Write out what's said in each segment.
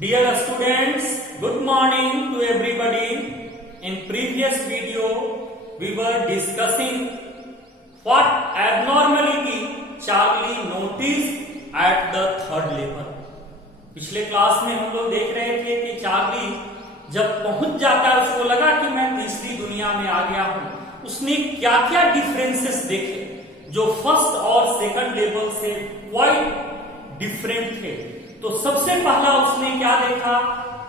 Dear students, good morning to everybody. In previous video, we were discussing what abnormality Charlie noticed at the third level. पिछले class में हम लोग देख रहे थे कि चार्ली जब पहुंच जाता है उसको लगा कि मैं तीसरी दुनिया में आ गया हूं. उसने क्या क्या डिफरेंसेस देखे जो फर्स्ट और सेकंड लेवल से क्वाइट डिफरेंट थे. तो सबसे पहला उसने क्या देखा,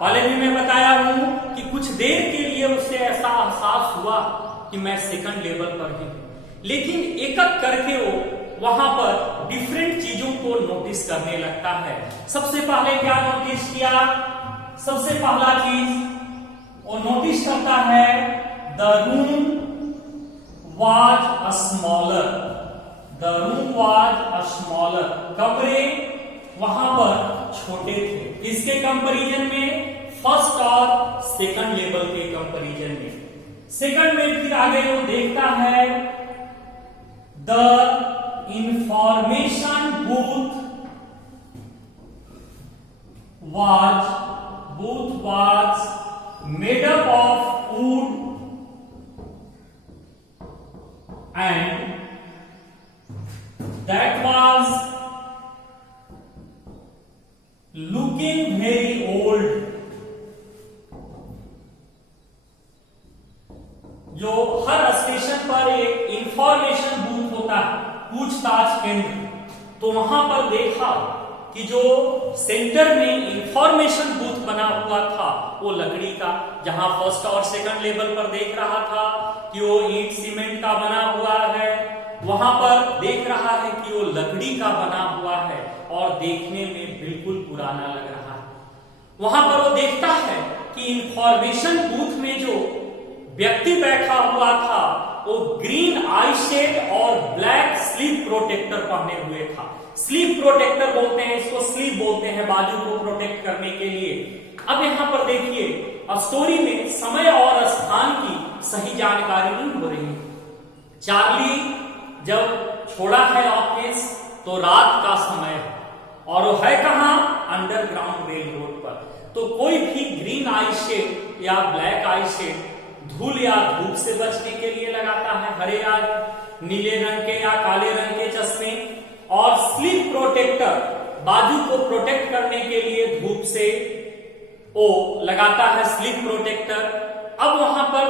पहले भी मैं बताया हूं कि कुछ देर के लिए उसे ऐसा एहसास हुआ कि मैं सेकंड लेवल पर हूं, लेकिन एक एक करके वो वहां पर डिफरेंट चीजों को नोटिस करने लगता है. सबसे पहले क्या नोटिस किया, सबसे पहला चीज वो नोटिस करता है the room was smaller. The room was smaller. कमरे वहां पर छोटे थे. इसके कंपैरिजन में फर्स्ट और सेकंड लेवल के कंपैरिजन में. सेकंड में फिर आगे वो देखता है the information booth was made up of wood and that was looking very old. जो हर स्टेशन पर एक इंफॉर्मेशन बूथ होता है, पूछताछ केंद्र, तो वहां पर देखा कि जो सेंटर में इंफॉर्मेशन बूथ बना हुआ था वो लकड़ी का, जहां फर्स्ट और सेकंड लेवल पर देख रहा था कि वो ईंट सीमेंट का बना हुआ है, वहां पर देख रहा है कि वो लकड़ी का बना हुआ है और देखने में बिल्कुल पुराना लग रहा है. वहां पर वो देखता है कि इंफॉर्मेशन बूथ में जो व्यक्ति बैठा हुआ था वो ग्रीन आई शेड और ब्लैक स्लीप प्रोटेक्टर पहने हुए था. स्लीप प्रोटेक्टर बोलते हैं इसको, स्लीप बोलते हैं बाजू को प्रोटेक्ट करने के लिए. अब यहां पर देखिए स्टोरी में समय और स्थान की सही जानकारी नहीं हो रही है. चार्ली जब छोड़ा है ऑफिस तो रात का समय है और वो है कहां, अंडरग्राउंड रेल रोड पर. तो कोई भी ग्रीन आई शेड या ब्लैक आई शेड धूल या धूप से बचने के लिए लगाता है, हरे या नीले रंग के या काले रंग के चश्मे, और स्लीप प्रोटेक्टर बाजू को प्रोटेक्ट करने के लिए धूप से वो लगाता है स्लीप प्रोटेक्टर. अब वहां पर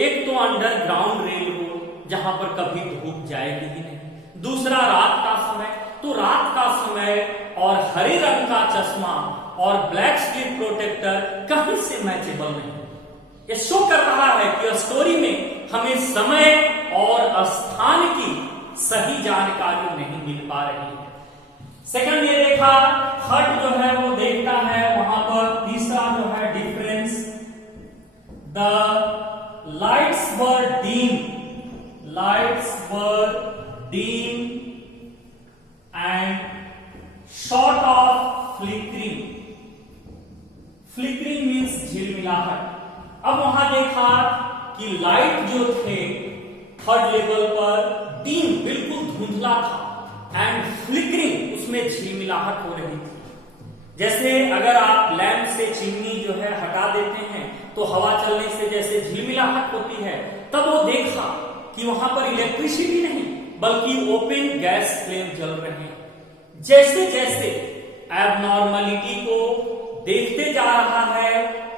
एक तो अंडरग्राउंड रेल रोड जहां पर कभी धूप जाएगी ही नहीं, दूसरा रात का समय, तो रात का समय और हरे रंग का चश्मा और ब्लैक स्लीप प्रोटेक्टर कहीं से मैचेबल नहीं. ये शो कर रहा है कि स्टोरी में हमें समय और स्थान की सही जानकारी नहीं मिल पा रही है. सेकंड ये देखा. थर्ड जो है वो देखता है वहां पर तीसरा जो है difference, the lights were dim. Lights were dim and short of flickering. Flickering means झिलमिलाहट. अब वहां देखा कि लाइट जो थे थर्ड लेवल पर डीम बिल्कुल धुंधला था एंड फ्लिकरिंग उसमें झिलमिलाहट हो रही थी. जैसे अगर आप लैंप से चिमनी जो है हटा देते हैं तो हवा चलने से जैसे झिलमिलाहट होती है, तब वो देखा कि वहां पर इलेक्ट्रिसिटी नहीं बल्कि ओपन गैस फ्लेम जल रहे हैं. जैसे जैसे एबनॉर्मलिटी को देखते जा रहा है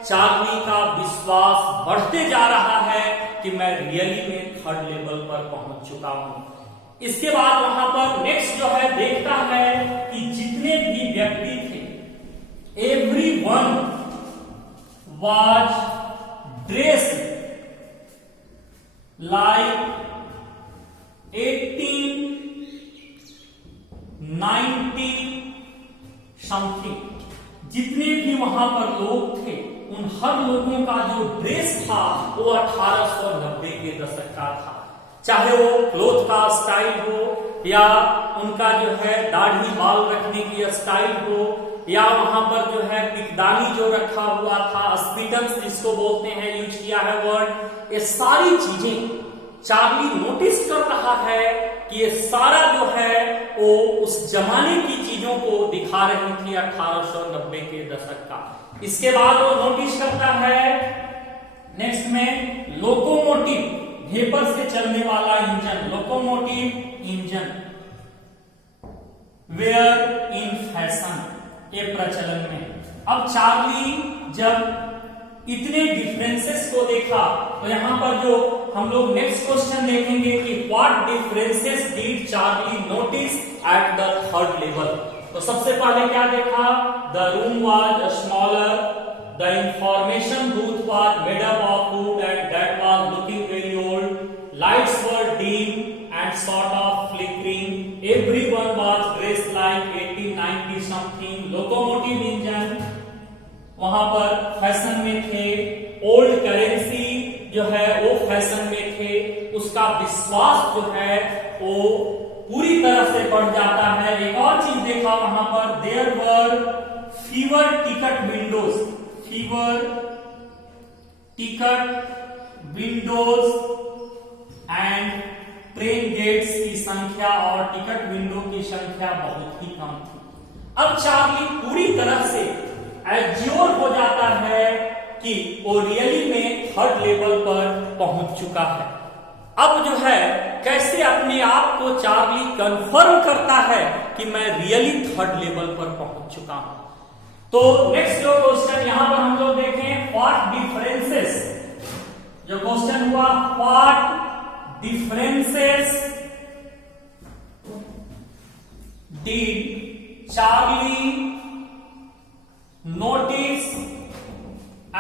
चार्ली का विश्वास बढ़ते जा रहा है कि मैं रियली में थर्ड लेवल पर पहुंच चुका हूं. इसके बाद वहां पर नेक्स्ट जो है देखता है कि जितने भी व्यक्ति थे everyone was dressed like 1890 something. जितने भी वहां पर लोग थे उन हर लोगों का जो ड्रेस था वो 1890 के दशक का था. चाहे वो क्लोथ का स्टाइल हो या उनका जो है दाढ़ी बाल रखने की स्टाइल हो या वहां पर जो है पिकदानी जो रखा हुआ था, स्पीडन्स जिसको बोलते हैं, यूज किया है वर्ड. ये सारी चीजें चार्ली नोटिस कर रहा है कि ये सारा जो है वो उस जमाने की चीजों को दिखा रही थी 1890 के दशक का। इसके बाद वो नोटिस करता है नेक्स्ट में लोकोमोटिव, भेपर से चलने वाला engine, locomotive engine were in fashion, ये प्रचलन में। अब चार्ली जब इतने डिफरेंसेस को देखा तो यहां पर जो हम लोग नेक्स्ट क्वेश्चन देखेंगे कि what differences did Charlie notice at the third level. तो सबसे पहले क्या देखा, the room was smaller, the information booth was made up of would and that was looking very old, lights were dim and sort of flickering, everyone was dressed like 1890 something, locomotive engine वहां पर fashion में थे, old currency जो है वो fashion में थे, उसका विश्वास जो है वो पूरी तरह से बढ़ जाता है। एक और चीज देखा वहां पर, there were fewer ticket windows, fewer ticket windows and train gates की संख्या और टिकट विंडो की संख्या बहुत ही कम थी। अब चार्ली पूरी तरह से एज्योर हो जाता है कि वो रियली में थर्ड लेवल पर पहुंच चुका है। अब जो है कैसे अपने आप को चार्ली कंफर्म करता है कि मैं रियली थर्ड लेवल पर पहुंच चुका हूं। तो नेक्स्ट जो क्वेश्चन यहां पर हम लोग देखें, व्हाट डिफरेंसेस, जो क्वेश्चन हुआ what differences did Charlie notice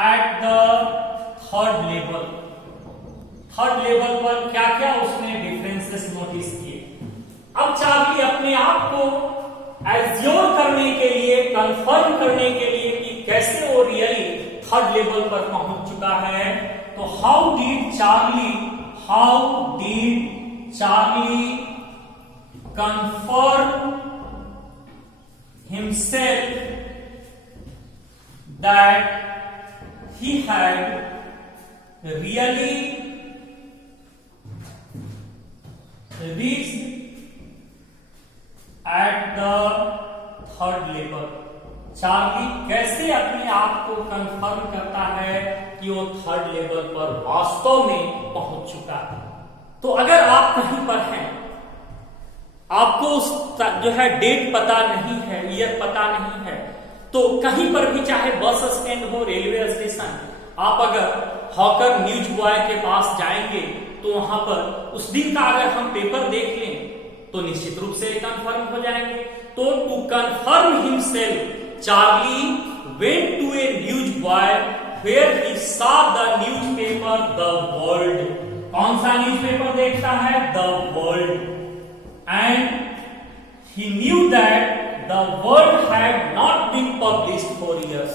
at the third level? Third level पर क्या क्या उसने डिफरेंसेस नोटिस किए। अब चार्ली अपने आप को एज्योर करने के लिए, कंफर्म करने के लिए कि कैसे वो रियली थर्ड लेवल पर पहुंच चुका है, तो how did Charlie confirm himself that he had really reached at the third level? Charlie कैसे अपने आप को कंफर्म करता है कि वो थर्ड लेवल पर वास्तव में पहुंच चुका है। तो अगर आप कहीं पर हैं, आपको उस जो है डेट पता नहीं है, ईयर पता नहीं है, तो कहीं पर भी चाहे बस स्टैंड हो, रेलवे स्टेशन, आप अगर हॉकर न्यूज बॉय के पास जाएंगे तो वहां पर उस दिन का अगर हम पेपर देख लें तो निश्चित रूप से कंफर्म हो जाएंगे। तो to confirm himself Charlie went to a newsboy where he saw the newspaper The World. कौन सा न्यूज़पेपर देखता है? The World. And he knew that The World had not been published for years.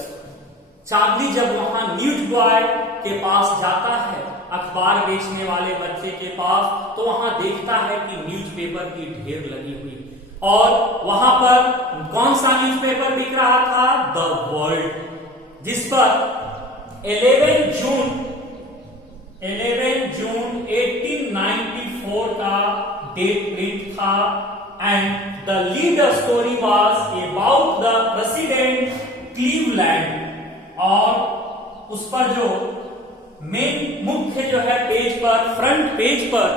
Charlie जब वहां news boy के पास जाता है, अखबार बेचने वाले बच्चे के पास, तो वहां देखता है कि न्यूज़पेपर की ढेर लगी हुई और वहां पर कौन सा न्यूज़पेपर बिक रहा था? द वर्ल्ड, जिस पर 11 जून 1894 का डेट प्रिंट था and the lead story was about the president Cleveland. और उस पर जो मेन मुख्य जो है पेज पर, फ्रंट पेज पर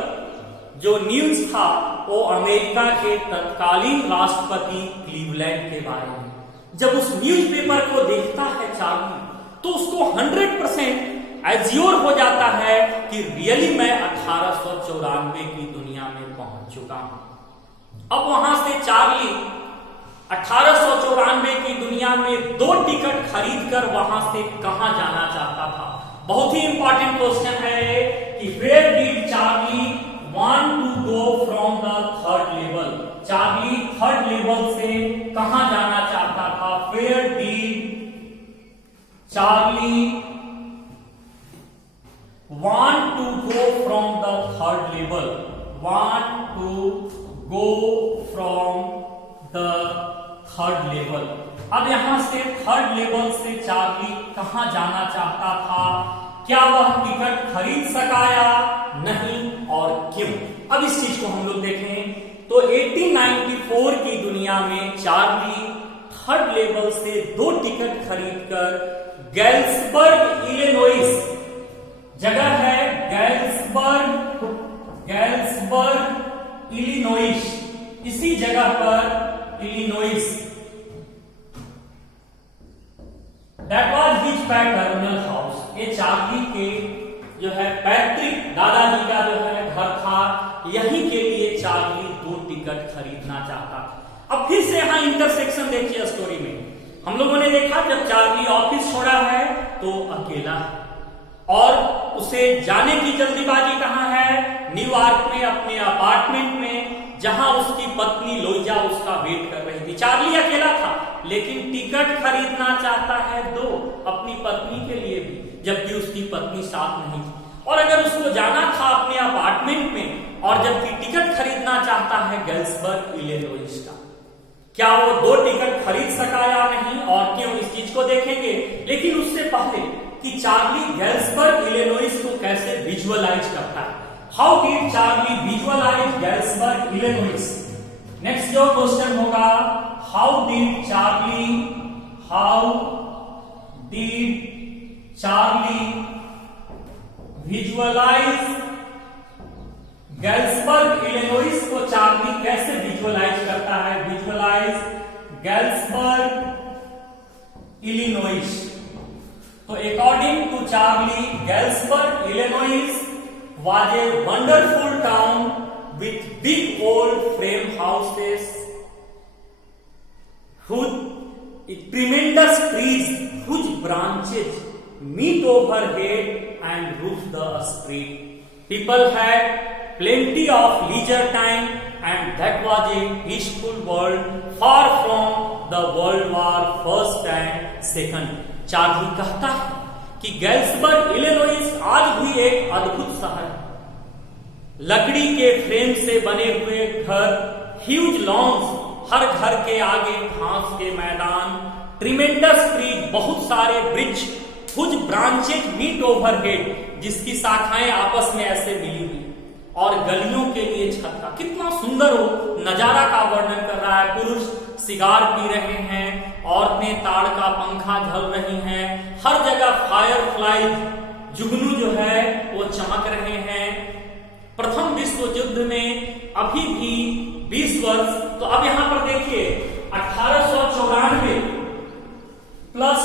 जो न्यूज था वो अमेरिका के तत्कालीन राष्ट्रपति क्लीवलैंड के बारे में। जब उस न्यूज़पेपर को देखता है चार्ली तो उसको 100% एज्योर हो जाता है कि रियली मैं 1894 की दुनिया में पहुंच चुका हूं। अब वहां से चार्ली 1894 की दुनिया में 2 टिकट खरीद कर वहां से कहां जाना चाहता था। बहुत ही इंपॉर्टेंट क्वेश्चन है कि where did Charlie want to go from the third level? Charlie third level से कहां जाना चाहता था? Where did Charlie want to go from the third level? Want to go from the third level. अब यहां से थर्ड लेवल से Charlie कहां जाना चाहता था? क्या वह टिकट खरीद सका या नहीं? और क्यों। अब इस चीज को हम लोग देखें तो 1894 की दुनिया में चार्ली थर्ड लेवल से 2 टिकट खरीदकर गैल्सबर्ग इलिनॉइस, जगह है गैल्सबर्ग इलिनॉइस, इसी जगह पर Illinois, that was his paternal house. ये चार्ली के जो है पैतृक दादाजी का जो है घर था, यहीं के लिए चार्ली 2 टिकट खरीदना चाहता। अब फिर से यहां इंटरसेक्शन देखिए स्टोरी में। हम लोगों ने देखा जब चार्ली ऑफिस छोड़ा है तो अकेला है और उसे जाने की जल्दीबाजी कहां है, न्यूयॉर्क में अपने अपार्टमेंट में, जहां उसकी पत्नी लोइजा उसका वेट कर रही थी। चार्ली अकेला था लेकिन टिकट खरीदना चाहता है 2 अपनी पत्नी के लिए भी, जबकि उसकी पत्नी साथ नहीं थी। और अगर उसको जाना था अपने अपार्टमेंट में और जबकि टिकट खरीदना चाहता है गैल्सबर्ग इलिनॉइस का, क्या वो 2 टिकट खरीद सका या नहीं और क्यों, इस चीज को देखेंगे। लेकिन उससे पहले कि चार्ली गैल्सबर्ग इलिनॉइस को कैसे विजुअलाइज करता है, how did Charlie visualize Galesburg Illinois. Next जो क्वेश्चन होगा, how did Charlie visualize Galesburg Illinois को चार्ली कैसे विजुअलाइज करता है, विजुअलाइज गैल्सबर्ग इलिनॉइस। तो according to Charlie, Galesburg Illinois was a wonderful town with big old frame houses, whose tremendous trees, whose branches meet overhead and roof the street. People had plenty of leisure time and that was a peaceful world, far from the World War First and Second. Charlie कहता है कि गैल्सबर्ग Illinois आज भी एक अद्भुत शहर है। लकड़ी के फ्रेम से बने हुए घर, ह्यूज लॉन्स, हर घर के आगे घास के मैदान, ट्रिमेंडस ट्रीज, बहुत सारे वृक्ष, कुछ ब्रांचेज मीट ओवरहेड, जिसकी शाखाएं आपस में ऐसे मिली हुई, और गलियों के लिए छत का। कितना सुंदर हो नजारा का वर्णन कर रहा है। पुरुष सिगार पी रहे हैं, औरतें ताड़ का पंखा झल रही हैं, हर जगह फायर फ्लाई जुगनू जो है वो चमक रहे हैं। प्रथम विश्व युद्ध में अभी भी 20 वर्ष, तो अब यहां पर देखिए 1894 प्लस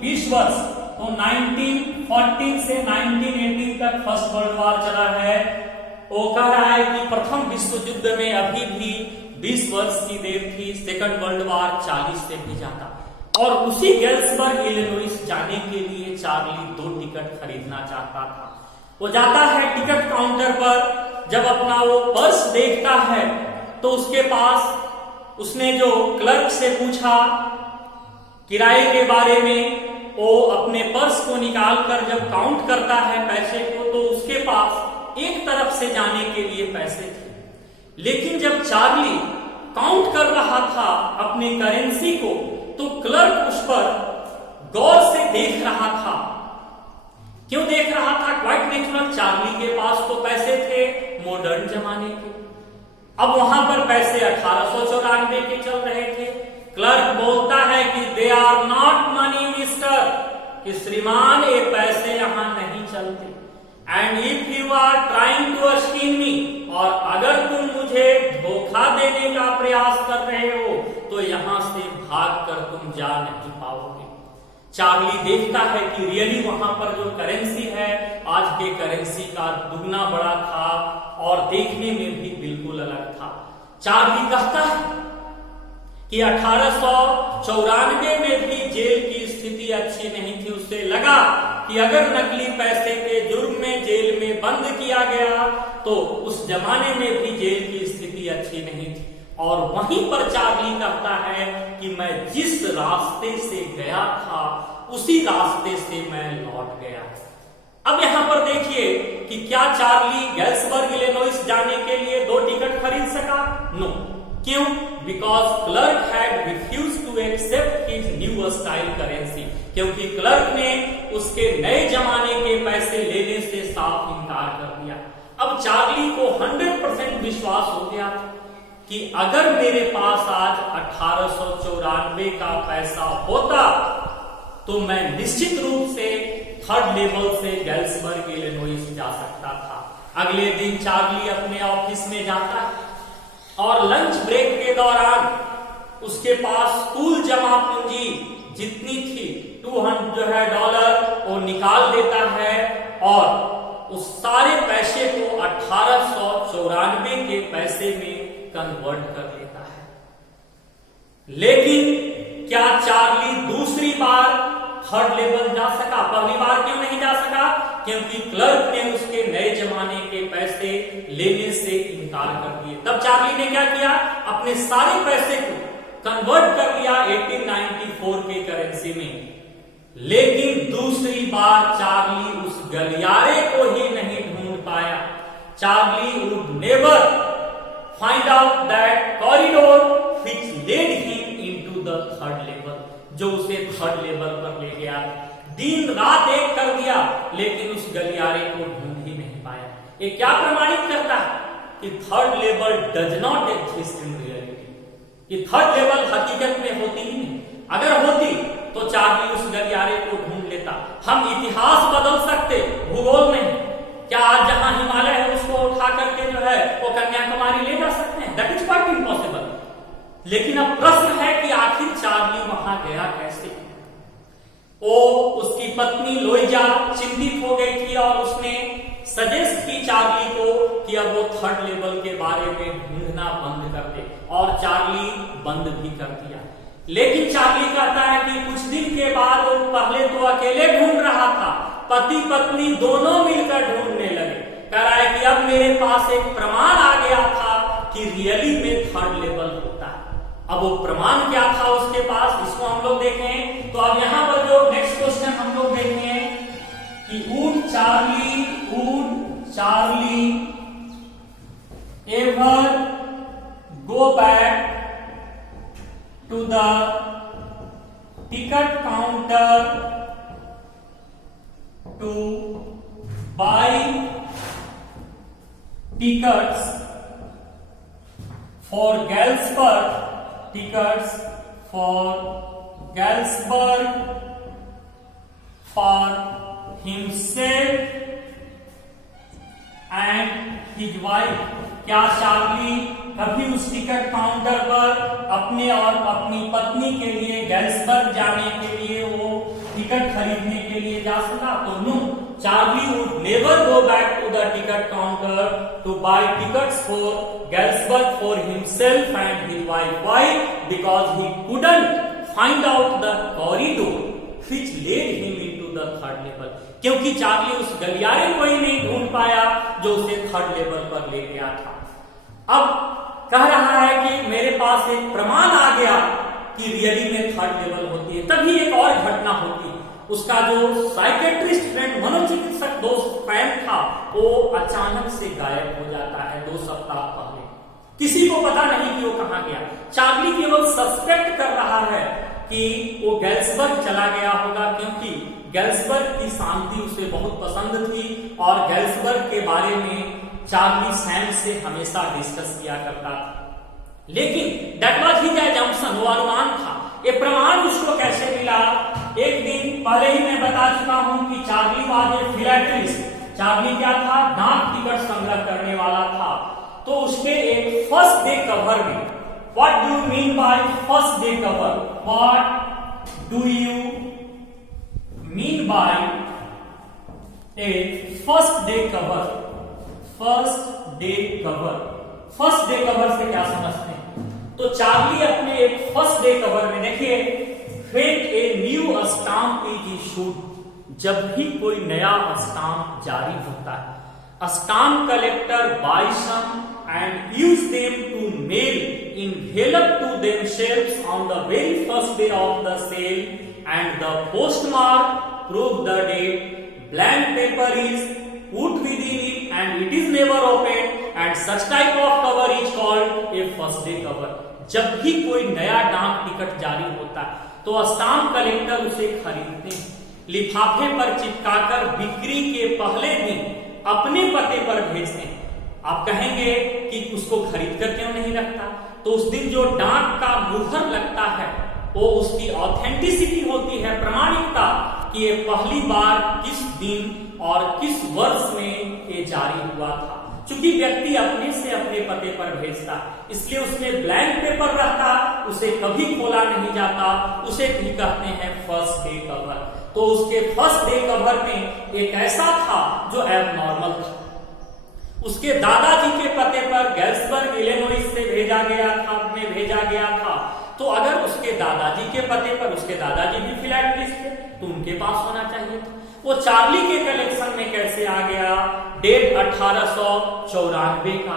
20 वर्ष, तो 1914 से 1918 तक फर्स्ट वर्ल्ड वॉर चला है। वो कह रहा है कि प्रथम विश्व युद्ध में अभी भी 20 वर्ष की देर थी, सेकंड वर्ल्ड वॉर 40 से भी ज्यादा। और उसी गैल्सबर्ग इलिनॉइस जाने के लिए चार्ली 2 टिकट खरीदना चाहता था। वो जाता है टिकट काउंटर पर, जब अपना वो पर्स देखता है तो उसके पास उसने जो क्लर्क से पूछा किराए के बारे में, वो अपने पर्स को निकालकर जब काउंट करता है पैसे को, तो उसके पास एक तरफ से जाने के लिए पैसे थे। लेकिन जब चार्ली काउंट कर रहा था अपनी करेंसी को, तो क्लर्क उस पर गौर से देख रहा था। क्यों देख रहा था? क्वाइट नेचुरल, चार्ली के पास तो पैसे थे मॉडर्न जमाने के। अब वहां पर पैसे 1894 के चल रहे थे। क्लर्क बोलता है कि they are not money mister, कि श्रीमान ये पैसे यहां नहीं चलते। And if you are trying to scheme me, और अगर तुम मुझे धोखा देने का प्रयास कर रहे हो तो यहां से भागकर तुम जा नहीं पाओगे। चार्ली देखता है कि रियली वहां पर जो करेंसी है आज के करेंसी का दुगना बड़ा था और देखने में भी बिल्कुल अलग था। चार्ली कहता है कि 1894 में भी जेल की स्थिति अच्छी नहीं थी। उससे लगा कि अगर नकली पैसे के जुर्म में जेल में बंद किया गया तो उस जमाने में भी जेल की स्थिति अच्छी नहीं थी। और वहीं पर चार्ली कहता है कि मैं जिस रास्ते से गया था उसी रास्ते से मैं लौट गया। अब यहां पर देखिए कि क्या चार्ली गैल्सबर्ग इलिनॉइस जाने के लिए 2 टिकट खरीद सका? नो। क्यों? Because clerk had refuse to accept his new style currency, क्योंकि क्लर्क ने उसके नए जमाने के पैसे लेने से साफ इनकार कर दिया। अब चार्ली को 100% विश्वास हो गया कि अगर मेरे पास आज 1894 का पैसा होता तो मैं निश्चित रूप से थर्ड लेवल से गैल्सबर्ग इलिनॉइस जा सकता था। अगले दिन चार्ली अपने ऑफिस में जाता है और लंच ब्रेक के दौरान उसके पास कुल जमा पूंजी जितनी थी $200 वो निकाल देता है और उस सारे पैसे को 1894 के पैसे में कन्वर्ट कर देता है। लेकिन क्या चार्ली दूसरी बार थर्ड लेवल जा सका? पहली बार क्यों नहीं जा सका? क्योंकि क्लर्क ने उसके नए जमाने के पैसे लेने से इनकार कर दिए। तब चार्ली ने क्या किया? अपने सारे पैसे को कन्वर्ट कर लिया 1894 के करेंसी में। लेकिन दूसरी बार चार्ली उस गलियारे को ही नहीं ढूंढ पाया। Charlie would never find out that corridor which led him into the third level, जो उसे थर्ड लेवल पर ले गया। दिन रात एक कर दिया लेकिन उस गलियारे को ढूंढ ही नहीं पाया। ये क्या प्रमाणित करता है कि third level does not exist in reality, कि थर्ड लेवल हकीकत में होती ही नहीं। अगर होती तो चार्ली उस गलियारे को ढूंढ लेता। हम इतिहास बदल सकते, भूगोल नहीं। क्या आज जहां हिमालय है उसको उठा करके जो है वो कन्याकुमारी ले जा सकते हैं? That is quite impossible. लेकिन अब प्रश्न है कि आखिर चार्ली वहां गया कैसे? वो उसकी पत्नी लोइजा चिंतित हो गई थी और उसने सजेस्ट की चार्ली को कि अब वो थर्ड लेवल के बारे में ढूंढना बंद कर दे, और चार्ली बंद भी कर दिया। लेकिन चार्ली कहता है कि कुछ दिन के बाद वो पहले तो अकेले ढूंढ रहा था, पति पत्नी दोनों मिलकर ढूंढने लगे। कह रहा है कि अब मेरे पास एक प्रमाण आ गया था कि रियली में थर्ड लेवल होता है। अब वो प्रमाण क्या था उसके पास, इसको हम लोग देखें। तो अब यहां पर जो नेक्स्ट क्वेश्चन हम लोग देखें कि would Charlie ever go back to the ticket counter to buy tickets for Galsburg for himself and his wife। क्या चार्ली कभी उस टिकट काउंटर पर अपने और अपनी पत्नी के लिए गैल्सबर्ग जाने के लिए वो टिकट खरीदने के लिए जा सका? तो no, Charlie would never go back to the ticket counter to buy tickets for Galesburg for himself and his wife. Why? Because he couldn't find out the corridor which led him into the third level. क्योंकि Charlie उस गलियारे को ही नहीं ढूंढ पाया जो उसे third level पर ले गया था। अब कह रहा है कि मेरे पास एक प्रमाण आ गया कि रियली में थर्ड लेवल होती है। तभी एक और घटना होती है, उसका जो साइकेट्रिस्ट फ्रेंड, मनोचिकित्सक दोस्त फ्रेंड था, वो अचानक से गायब हो जाता है 2 सप्ताह पहले। किसी को पता नहीं कि वो कहां गया। चार्ली केवल सस्पेक्ट कर रहा है कि वो गैल्सबर्ग चला गया होगा, क्योंकि गैल्सबर्ग की शांति उसे बहुत पसंद थी और गैल्सबर्ग के बारे में चार्ली सैम से हमेशा डिस्कस किया करता था। लेकिन दैट वाज हिज अजम्पशन, वो अनुमान था। ये प्रमाण उसको कैसे मिला? एक दिन पहले ही मैं बता चुका हूं कि चार्ली वाज ए फिलैटेलिस्ट। चार्ली क्या था? डाक टिकट संग्रह करने वाला था। तो उसके एक फर्स्ट डे कवर में, what do you mean by first day cover? What do you mean by A first day cover? First day cover, first day cover से क्या समझते हैं? तो चार्ली अपने एक फर्स्ट डे कवर में, देखिए, when a new stamp is issued, जब भी कोई नया स्टाम्प जारी होता है, stamp collector buy some and use them to mail envelope to themselves on the very first day of the sale, and the postmark prove the date, blank paper is put within it and it is never opened, and such type of cover is called a first day cover। जब भी कोई नया डाक ticket जारी होता है तो stamp collector उसे खरीदते हैं, लिफाफे पर चिपकाकर बिक्री के पहले दिन अपने पते पर भेजते हैं। आप कहेंगे कि उसको खरीद कर क्यों नहीं रखता? तो उस दिन जो डाक का मुहर लगता है वो उसकी ऑथेंटिसिटी होती है, प्रामाणिकता, कि ये पहली बार किस दिन और किस वर्ष में ये जारी हुआ था। चूंकि व्यक्ति अपने से अपने पते पर भेजता, इसलिए उसमें ब्लैंक पेपर रहता, उसे कभी खोला नहीं जाता, उसे भी कहते हैं फर्स्ट डे कवर। तो उसके फर्स्ट डे कवर में एक ऐसा था जो एबनॉर्मल था। उसके दादाजी के पते पर गैल्सबर्ग इलिनॉइस से भेजा गया था। तो अगर उसके दादाजी के पते पर, उसके दादाजी भी फिलैटलिस्ट थे, तो उनके पास होना चाहिए था। वो चार्ली के कलेक्शन में कैसे आ गया? डेट 1894 का।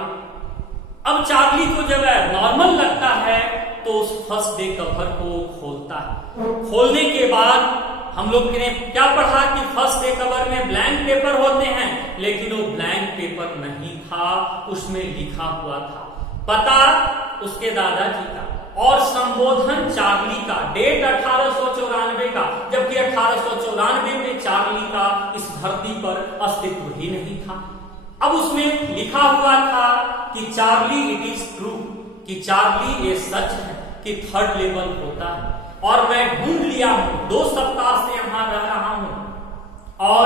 अब चार्ली को जब नॉर्मल लगता है तो उस फर्स्ट डे कवर को खोलता है। खोलने के बाद हम लोग ने क्या पढ़ा कि फर्स्ट डे कवर में ब्लैंक पेपर होते हैं, लेकिन वो ब्लैंक पेपर नहीं था, उसमें लिखा हुआ था पता उसके दादाजी का और संबोधन चार्ली का, डेट 1894 का, जबकि 1894 में चार्ली का इस धरती पर अस्तित्व ही नहीं था। अब उसमें लिखा हुआ था कि चार्ली, इट इज ट्रू, कि चार्ली ये सच है कि थर्ड लेवल होता है, और मैं ढूंढ लिया हूं, 2 सप्ताह से यहां रह रहा हूं, और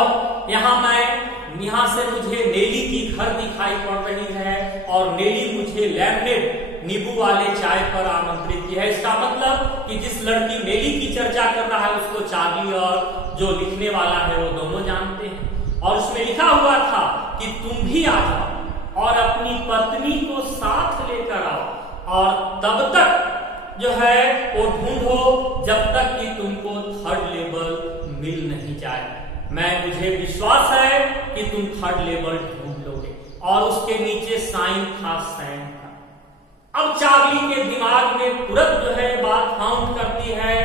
यहां से मुझे नेली की घर दिखाई पड़ रही है, और नेली मुझे लेमनेड नींबू वाले चाय पर आमंत्रित किया है। इसका मतलब कि जिस लड़की नेली की चर्चा कर रहा है उसको चार्ली और जो लिखने वाला है वो दोनों जानते हैं। और उसमें लिखा हुआ था कि तुम भी आ जाओ और अपनी पत्नी को साथ लेकर आओ, और तब तक जो है वो ढूंढो जब तक कि तुमको थर्ड लेवल मिल नहीं जाए। मुझे विश्वास है कि तुम थर्ड लेवल ढूंढ लोगे। और उसके नीचे साइन था सैम का। अब चार्ली के दिमाग में तुरंत जो है बात काउंट करती है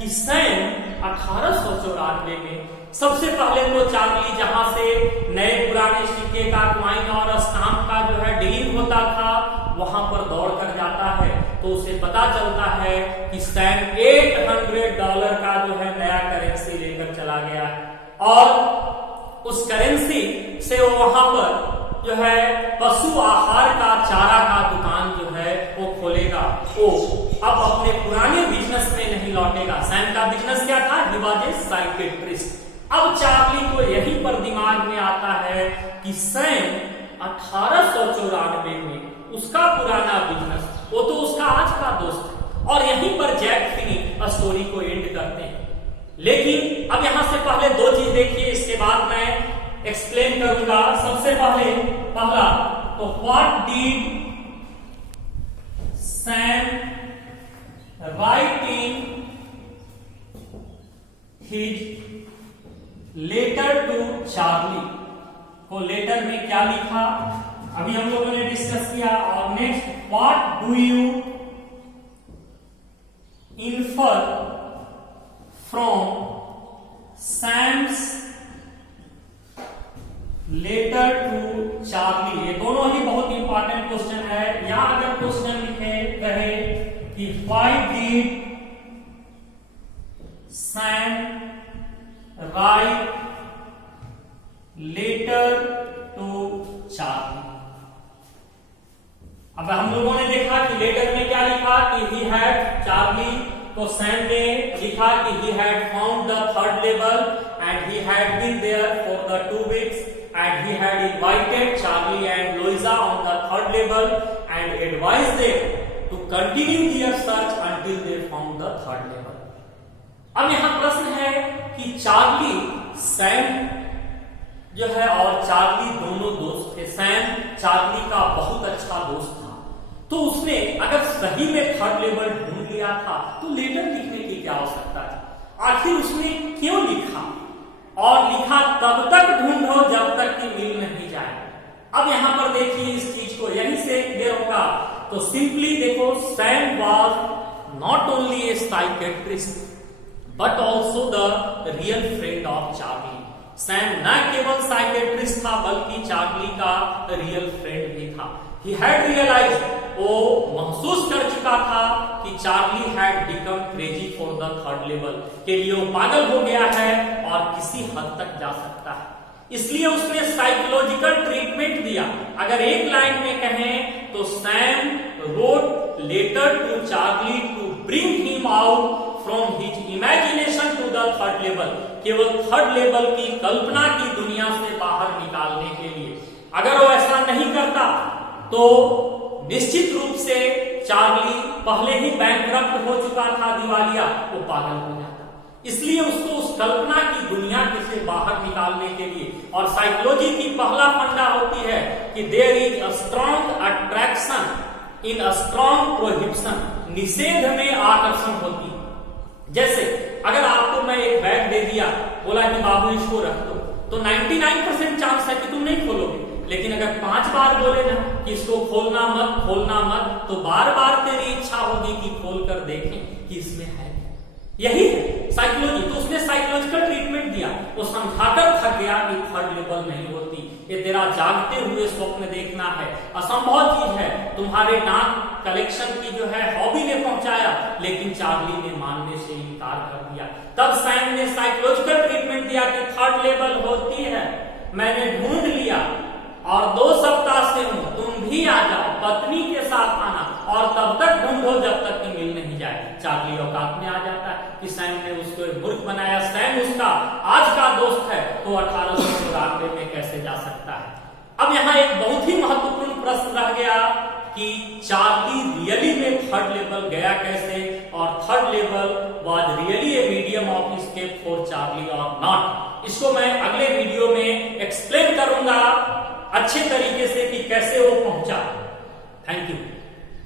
कि सैम 1894 में सबसे पहले तो चार्ली जहां से नए पुराने सिक्के का, क्वाइन और स्टाम्प का जो है डीलिंग होता था, वहां पर दौड़ कर जाता है, तो उसे पता चलता है कि सैम $800 का जो है नया करेंसी लेकर चला गया है, और उस करेंसी से वो वहां पर जो है पशु आहार का, चारा का दुकान जो है वो खोलेगा। वो अब अपने पुराने बिजनेस में नहीं लौटेगा। सैम का बिजनेस क्या था? He was a psychiatrist. अब चार्ली को यहीं पर दिमाग में आता है कि सैम 1894 में उसका पुराना बिजनेस, वो तो उसका आज का दोस्त है, और यहीं पर जैक फिनी स्टोरी को एंड करते हैं। लेकिन अब यहां से पहले 2 चीज देखिए, इसके बाद मैं एक्सप्लेन करूंगा। सबसे पहला तो what did Sam write in his letter to Charlie, को लेटर में क्या लिखा अभी हम लोगों ने डिस्कस किया। और next, what do you infer from Sam's letter to Charlie. ये दोनों ही बहुत इंपॉर्टेंट क्वेश्चन है। या अगर क्वेश्चन लिखे रहे कि why did Sam write letter to Charlie. अब हम लोगों ने देखा कि लेटर में क्या लिखा कि ही हैड, चार्ली को सैम ने लिखा कि he had found the third level and he had been there for the 2 weeks and he had invited Charlie and Louisa on the third level and advised them to continue their search until they found the third level. अब यहाँ प्रश्न है कि Charlie, Sam जो है और Charlie दोनों दोस्त थे। सैम चार्ली का बहुत अच्छा दोस्त था, तो उसने अगर सही में थर्ड लेवल ढूंढ लिया था तो लेटर लिखने की क्या आवश्यकता थी? आखिर उसने क्यों लिखा? और लिखा तब तक ढूंढो जब तक कि मिल नहीं जाए। अब यहां पर देखिए इस चीज को, यहीं से क्लियर होगा। तो सिंपली देखो, Sam was not only A psychiatrist but also the real friend of Charlie. Sam न केवल साइकियाट्रिस्ट था बल्कि चार्ली का रियल फ्रेंड भी था। He had realized, वो महसूस कर चुका था कि Charlie had become crazy for the third level, के लिए वो पागल हो गया है और किसी हद तक जा सकता है। इसलिए उसने साइकोलॉजिकल ट्रीटमेंट दिया। अगर एक लाइन में कहें तो Sam wrote letter to Charlie to bring him out from his imagination to the third level, केवल थर्ड लेवल की कल्पना की दुनिया से बाहर निकालने के लिए। अगर वो ऐसा नहीं करता तो निश्चित रूप से चार्ली पहले ही बैंकरप्ट हो चुका था, दिवालिया, वो पागल हो जाता। इसलिए उसको उस कल्पना की दुनिया से बाहर निकालने के लिए, और साइकोलॉजी की पहला फंडा होती है कि there is a strong attraction in a strong prohibition, निषेध में आकर्षण होती है। जैसे अगर आपको मैं एक बैग दे दिया, बोला कि बाबू इसको रख दो, तो 99% चांस है कि तुम नहीं खोलोगे। लेकिन अगर 5 बार बोले ना कि इसको खोलना मत, तो बार बार तेरी इच्छा होगी कि खोल कर देखें कि इसमें है। यही है साइकोलॉजी। तो उसने साइकोलॉजिकल ट्रीटमेंट दिया, वो समझाकर थक गया कि थर्ड लेवल नहीं होती, ये तेरा जागते हुए स्वप्न देखना है, असंभव चीज है। तुम्हारे नाक कलेक्शन की जो है हॉबी ने पहुंचाया, लेकिन चार्ली ने मानने से इनकार कर दिया। तब सैम ने साइकोलॉजिकल ट्रीटमेंट दिया कि थर्ड लेवल होती है, मैंने ढूंढ लिया और 2 सप्ताह से हूं, तुम भी आ जाओ, पत्नी के साथ आना, और तब तक ढूंढो जब तक कि मिल नहीं जाए। चार्ली औकात में आ जाता है कि सैम ने उसको एक मूर्ख बनाया। सैम उसका आज का दोस्त है, तो 1894 में कैसे जा सकता है। अब यहाँ एक बहुत ही महत्वपूर्ण प्रश्न रह गया कि चार्ली रियली में थर्ड लेवल गया कैसे, और third level was really a medium of escape for Charlie और नॉट। इसको मैं अगले वीडियो में एक्सप्लेन करूंगा अच्छे तरीके से कि कैसे वो पहुंचा। Thank you.